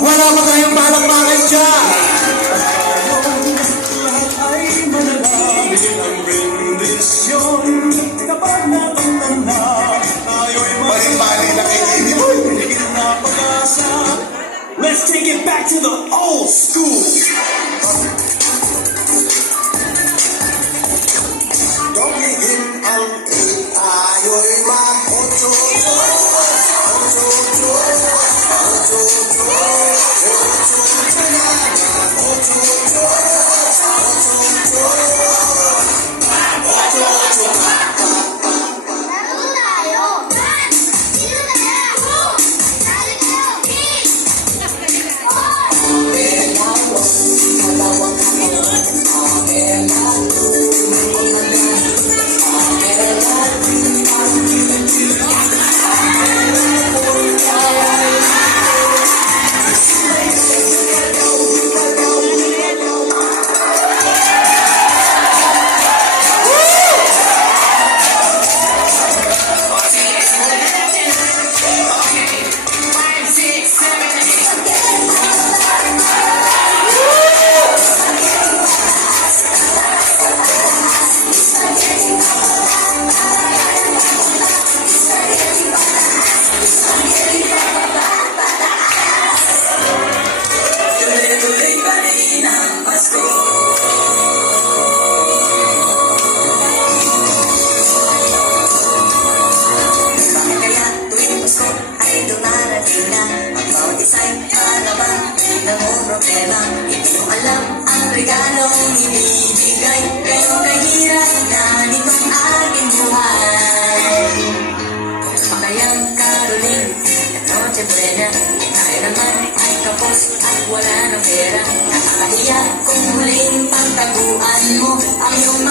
Wala pa tayong palakpakan dyan! Balik-balik na kay Jimmy Boy! Let's take it back to the old school. Gawin ang tayo'y mag-ocho-ocho. Ocho-ocho. Ocho-ocho. Ocho-ocho na. Ocho-ocho. Ocho-ocho. Ocho-ocho. Laro tayo! Sino kaya? Sali kayo! Hindi mo alam ang regalong ibibigay, pero kahirap na nitong aking buhay. Makayang Caroline at Noche Buena, tayo naman ay kapos at wala ng pera. Nakakahiya kung huling pagtaguan mo ang iyong